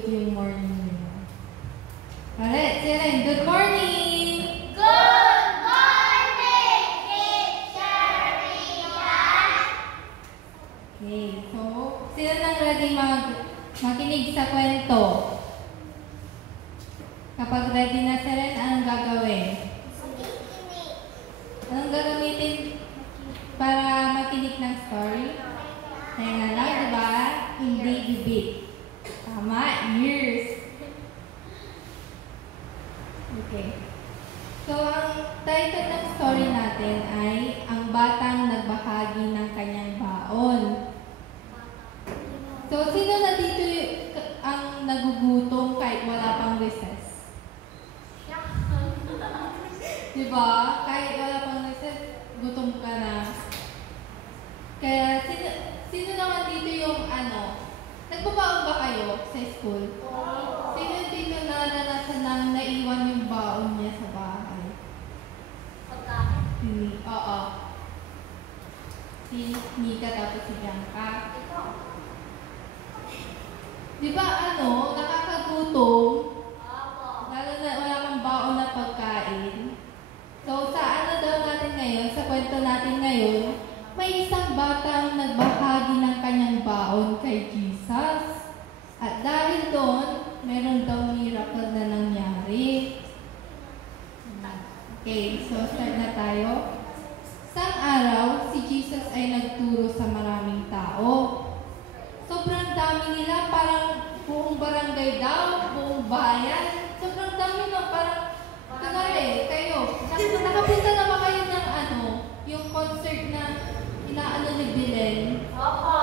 good yung morning nyo. Alright, Siren, good morning! Good morning, Teacher Rian! Okay, so, sino nang ready makinig sa kwento? Kapag ready na Siren, anong gagawin? Anong gagamitin para makinig ng story? Tenga lang, diba? Hindi bibig. Tama, ears. Okay. So, ang title ng story natin ay Ang Batang Nagbahagi ng Kanyang Baon. So, sino na dito ang nagugutom kahit wala pang recess? Diba? Kahit wala pang recess, gutom ka na. Kaya, sino naman dito yung nagbabaon ba kayo sa school? Sino dito naranasan ng naiwan yung baon niya sa bahay? Pagkain? Oo. Si Nika tapos si Bianca. Di ba nakakagutom? Lalo na wala kang baon na pagkain. So, sa daw natin ngayon, sa kwento natin ngayon, may isang batang nagbahagi ng kanyang baon kay Jesus. At dahil doon, meron daw miracle na nangyari. Okay, so start na tayo. Isang araw, si Jesus ay nagturo sa maraming tao. Sobrang dami nila, parang buong barangay daw, buong bayan. Sobrang dami no, parang kayo. Nakapunta na ba kayo ng yung concert na ni Belen? Opo.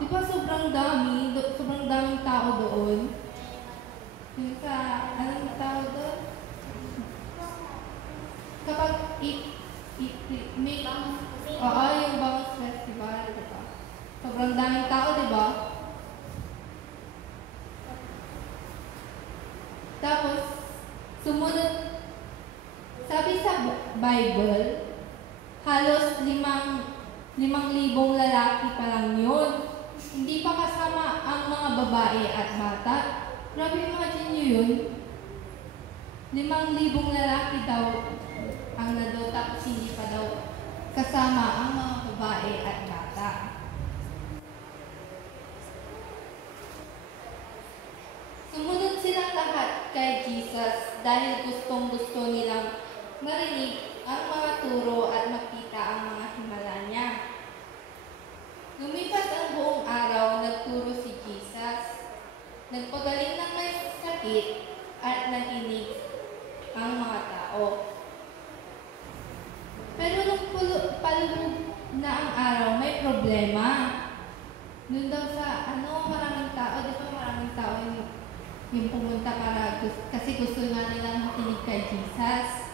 Di ba sobrang daming tao doon? Yung sa, anong tao doon? Kapag may yung Bangus Festival, di ba? Sobrang daming tao, di ba? Tapos, sumunod, sabi sa Bible, halos 5,000 lalaki pa lang yun. Hindi pa kasama ang mga babae at bata. Grabe, imagine nyo yun. 5,000 lalaki daw ang nado, tapos hindi pa daw kasama ang mga babae at bata. Sumunod silang lahat kay Jesus dahil gustong-gusto nilang marinig ang mga turo at makita ang mga himala niya. Lumipas ang buong araw, nagturo si Jesus. Nagpagaling ng may sakit at nakinig ang mga tao. Pero nung palubog na ang araw, may problema. Doon daw sa maraming tao, di ba maraming tao yung pumunta kasi gusto nga nilang makinig kay Jesus.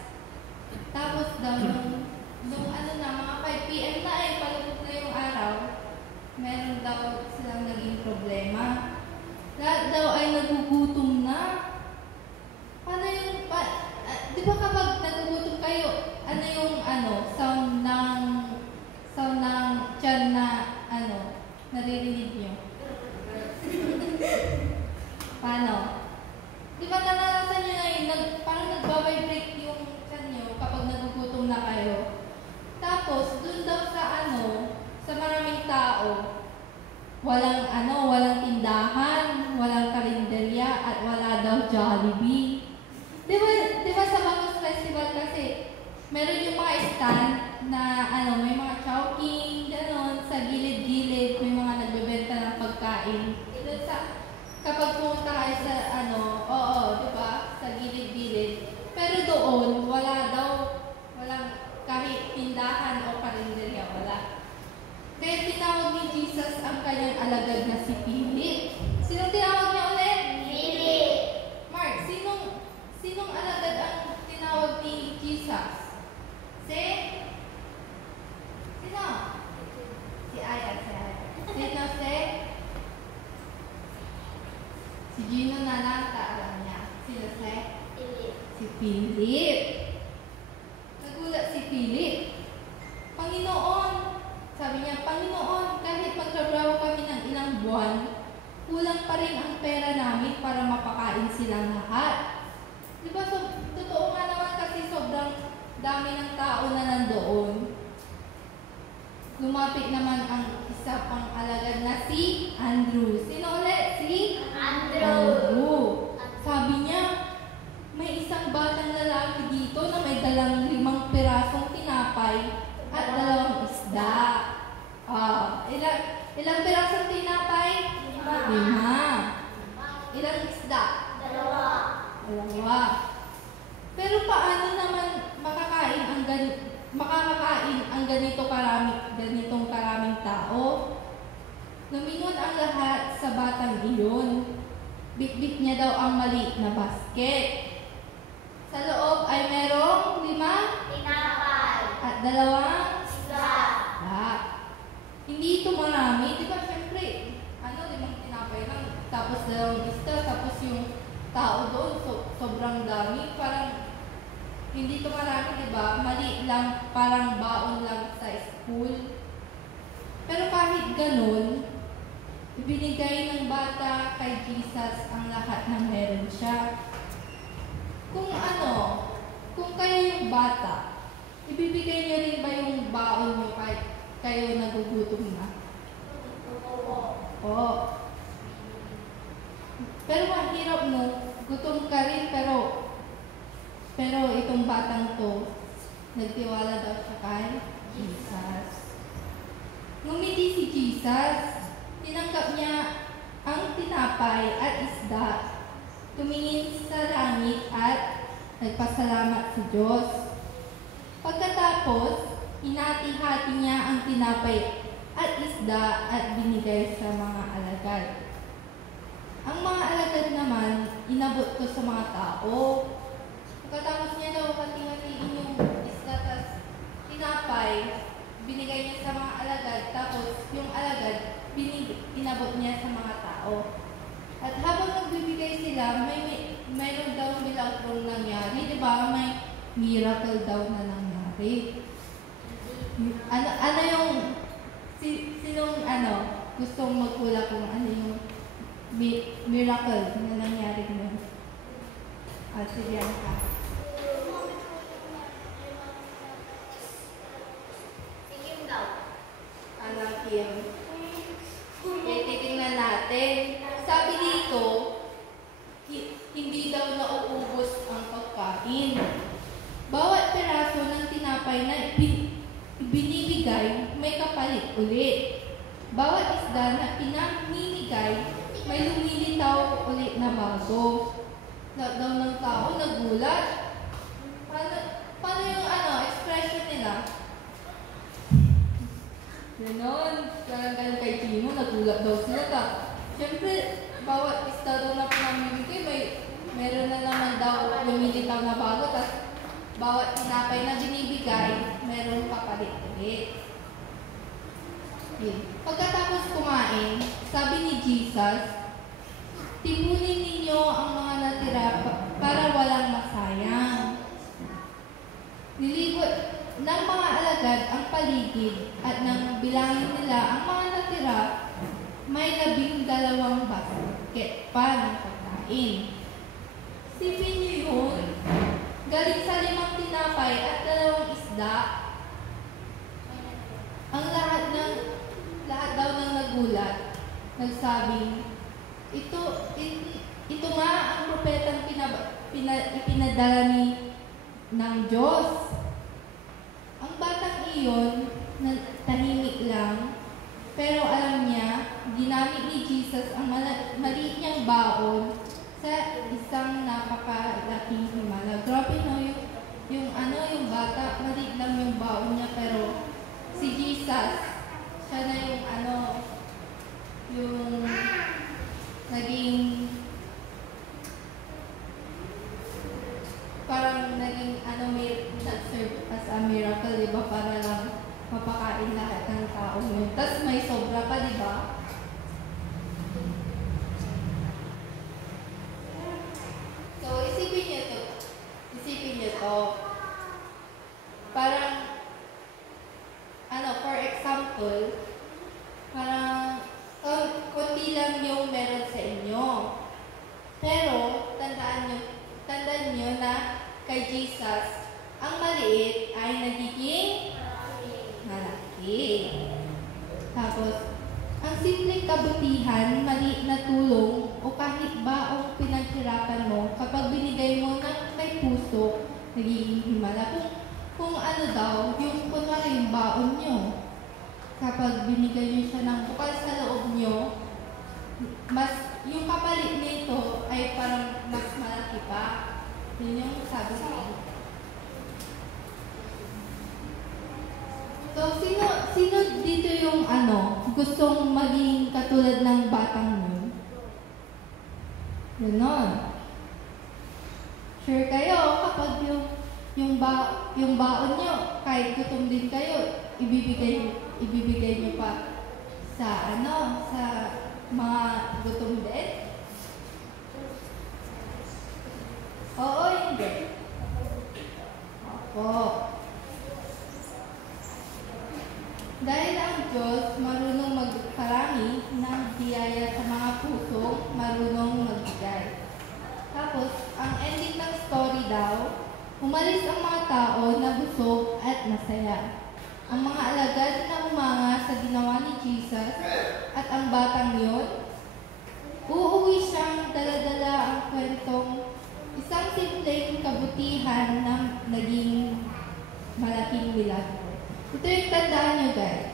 Tapos daw, nung mga 5 p.m. na palubog na yung araw, meron daw silang naging problema. Lahat daw ay nagugutom na. Paano yung, di ba kapag nagugutom kayo, sound ng tiyan na, naririnig nyo? Paano? Di ba naranasan nyo na yun, parang nagbabibrate yung tiyan nyo kapag nagugutom na kayo? Tapos, dun daw sa maraming tao, walang tindahan, walang karinderya, at wala daw Jollibee. Di ba sa Bangus Festival kasi, meron yung mga stand na may mga chowking, gano'n, sa gilid-gilid, may mga nagbebenta ng pagkain. Doon kapag pumunta kayo sa di ba, sa gilid-gilid. Pero doon, walang kahit tindahan o karinderya, wala. Kaya tinawag ni Jesus ang kanyang alagad na si Philip. Sinong tinawag niya ulit? Philip. Mark, sinong alagad ang tinawag ni Jesus? Sino? Si Aya. Sino si Gino na lang, alam niya. Sino Philip. Si Philip. Nagulat si Philip. Panginoon, sabi niya, Panginoon, kahit magtrabaho kami ng ilang buwan, kulang pa rin ang pera namin para mapakain silang lahat. Di ba, totoo nga naman kasi sobrang dami ng tao na nandoon. Lumapit naman ang isa pang alagad na si Andrew. Sino ulit? Si Andrew. Sabi niya, may isang batang lalaki dito na may dalang 5 pirasong tinapay at 2 isda. Ilang pirasong tinapay? 5. Ilang isda? 2. Pero paano naman makakakain ang ganitong karaming tao? Lumingon ang lahat sa batang iyon. Bitbit niya daw ang maliit na basket. Sa loob ay merong 5 Tinapay. at 2 Isda. Hindi ito marami. Di ba, syempre, 5 tinapay lang. Tapos 2 isda. Tapos yung tao doon, sobrang dami. Parang, hindi ito marami, di ba? Mali lang, parang baon lang sa school. Pero kahit ganun, ibinigay ng bata kay Jesus ang lahat ng meron siya. Kung kayo yung bata, ibibigay niyo rin ba yung baon niyo kahit kayo nagugutom na? Oo. Pero mahirap mo, gutom ka rin, pero itong batang to, nagtiwala daw siya kay Jesus. Ngumiti si Jesus. Tinanggap niya ang tinapay at isda, tumingin sa langit at nagpasalamat sa Diyos. Pagkatapos, hinati-hati niya ang tinapay at isda at binigay sa mga alagad. Ang mga alagad naman, inabot ko sa mga tao. Pagkatapos niya daw hati-hatiin yung isda at tinapay, binigay niya sa mga alagad, tapos yung alagad, inabot niya sa mga tao. At habang nagbibigay sila, mayroon daw milagrong nangyari. Di ba? May miracle daw na nangyari. Ano yung, sinong gustong magkula kung ano yung miracle na nangyari mo? Sige, ka. Sige daw. Kim? Titingnan natin. Sabi dito, hindi daw nauubos ang pagkain. Bawat piraso ng tinapay na binibigay, may kapalit ulit. Bawat isda na pinamimigay, may lumilitaw ulit na bago. Lahat daw ng tao nagulat. Paano yung expression nila? Ganon. Parang ganun kay Timo, nagulat daw sila. Siyempre, bawat isda daw na pinamimigay, meron na naman daw lumilitaw na bago, tapos bawat tinapay na binibigay, meron kapalit ulit. Pagkatapos kumain, sabi ni Jesus, tipunin ninyo ang mga natira para walang masayang. Nilibot ng mga alagad ang paligid at nang bilangin nila ang mga natira, may 12 basket pa ng pagkain. Sipin niyo yun, galing sa 5 tinapay at 2 isda, ang lahat daw ng nagulat, nagsabing, ito nga ang propetang ipinadala ng Diyos. Ang batang iyon, tahimik lang, pero alam niya, ginamit ni Jesus ang maliit niyang baon sa isang napakalaking himala. Grabe no, yung bata, maliit lang yung baon niya, pero si Jesus, siya na yung naging parang naging may nag-serve as a miracle, di ba? Para lang mapakain lahat ng tao yun. Tapos may sobra pa, di ba? So, isipin niyo to. Parang, for example, parang, konti lang yung meron kay Jesus, ang maliit ay nagiging malaki. Tapos, ang simpleng kabutihan, maliit na tulong, o kahit baong pinaghirapan mo, kapag binigay mo ng may puso, nagiging himala. Kung ano daw, yung kunwari yung baon nyo, kapag binigay nyo siya ng bukal sa loob nyo, yung kapalit nito ay parang mas malaki pa. Yun yung sabi ko. So, sino dito yung gustong maging katulad ng batang yun? Ganon. Sure kayo, kapag yung baon nyo, kahit gutom din kayo, ibibigay nyo pa sa sa mga gutom din? Oo, hindi. Opo. Dahil ang Diyos marunong magparami ng biyaya sa mga pusong marunong magbigay. Tapos, ang ending ng story daw, umalis ang mga tao na busog at masaya. Ang mga alagad na humanga sa ginawa ni Jesus at ang batang yun, uuwi siyang dala-dala ang kwentong isang simpleng kabutihan na naging malaking milagro. Ito yung tandaan nyo, guys.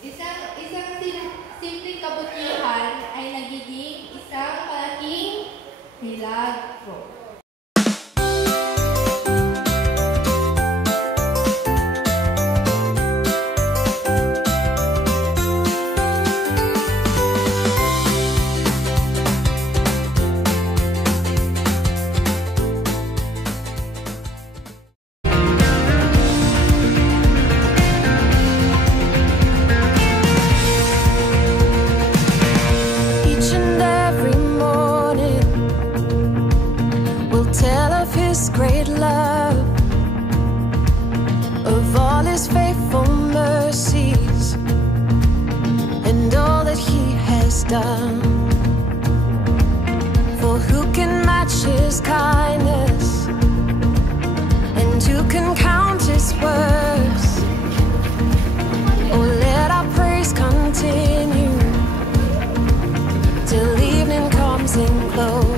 Isang simpleng kabutihan ay nagiging isang malaking milagro. Great love, of all his faithful mercies, and all that he has done. For who can match his kindness, and who can count his words? Oh, let our praise continue till evening comes in close.